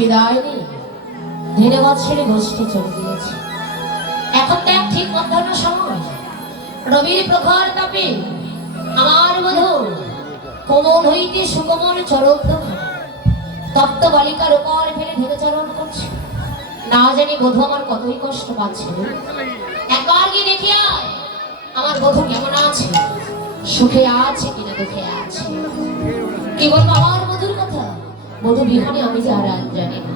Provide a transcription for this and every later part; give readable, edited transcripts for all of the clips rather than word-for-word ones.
বিদায় নিয়ে ধীরে বৎসরে গোষ্ঠী চলে গিয়েছে। এখন দেখ ঠিক মধ্যাহ্ন সময়, রবির প্রখর তাপে আমার বধূ কোমল হইতে সুকোমল চরণ তপ্ত বালিকার উপর ফেলে ধীরে চরণ করছে। না জানি বধূ আমার কতই কষ্ট পাচ্ছে। একবার গিয়ে দেখি আয় আমার বধূ কেমন আছে, সুখে আছে কিনা দুঃখে আছে। কি বলবো আমার বধূর কথা, বধূ বিহনে আমি যে আর জানি না।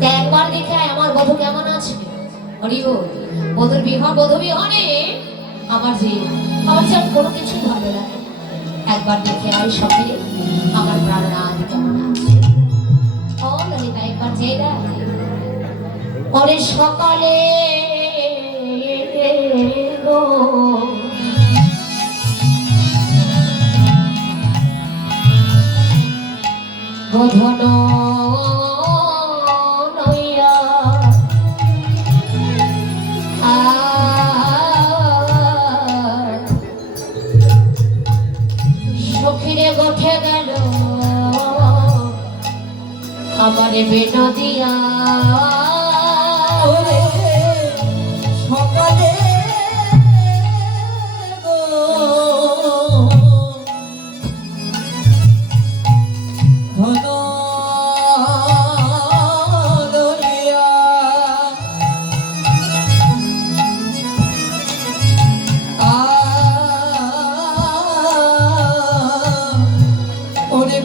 তাই একবার দেখে আয় আমার বধূ কেমন আছে। বধূর বধূ বিহনে আমার যে কোনো কিছুই ভালো লাগে। একবার দেখে আয় সখে আমার প্রাণনাথ কেমন আছে। ও ললিতা একবার চেয়ে দেখ। ওরে সকালে গো গোধন নইয়া সখিরে গোঠে গেল আমারে বেনা দিয়া। সকালে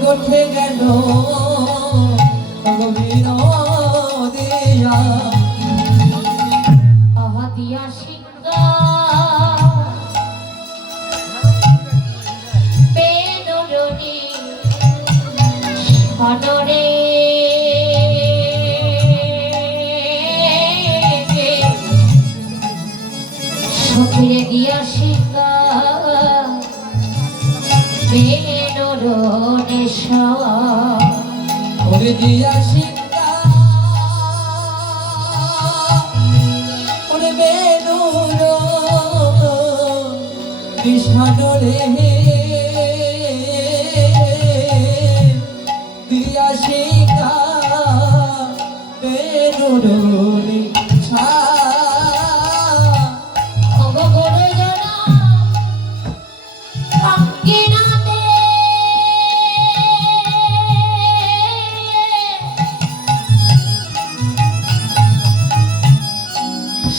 গোঠে গেল দিয়া আহাদিয়া সিংহা বেদরণী সদরে সখিরে দিয়া সিংহা বেদরণী ওরে দিয়া সিংহা ওরে বেদুর বিষাদরে দিয়া সিংহা বেদুর ছা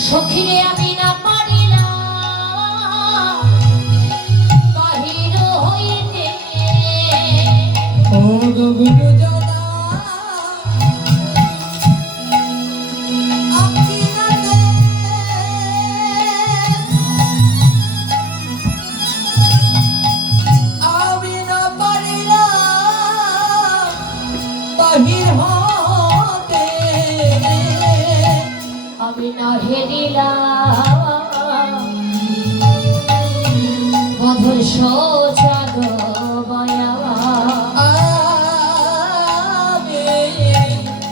সখিরে আমি না পারিলাম বাহির হইতে। ও গুরু জানা আমি না পারিলাম বাহির হতে। আমি না হেরিলাম বধুর সোচাগ বয়া।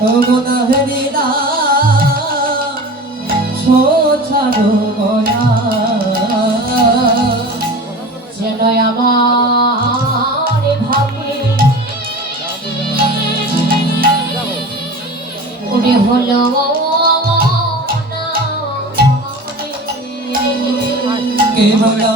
আমি না হেরিলাম সোচাগ বয়া। যেন আমার ভাবে উড়ে হলো কে হলো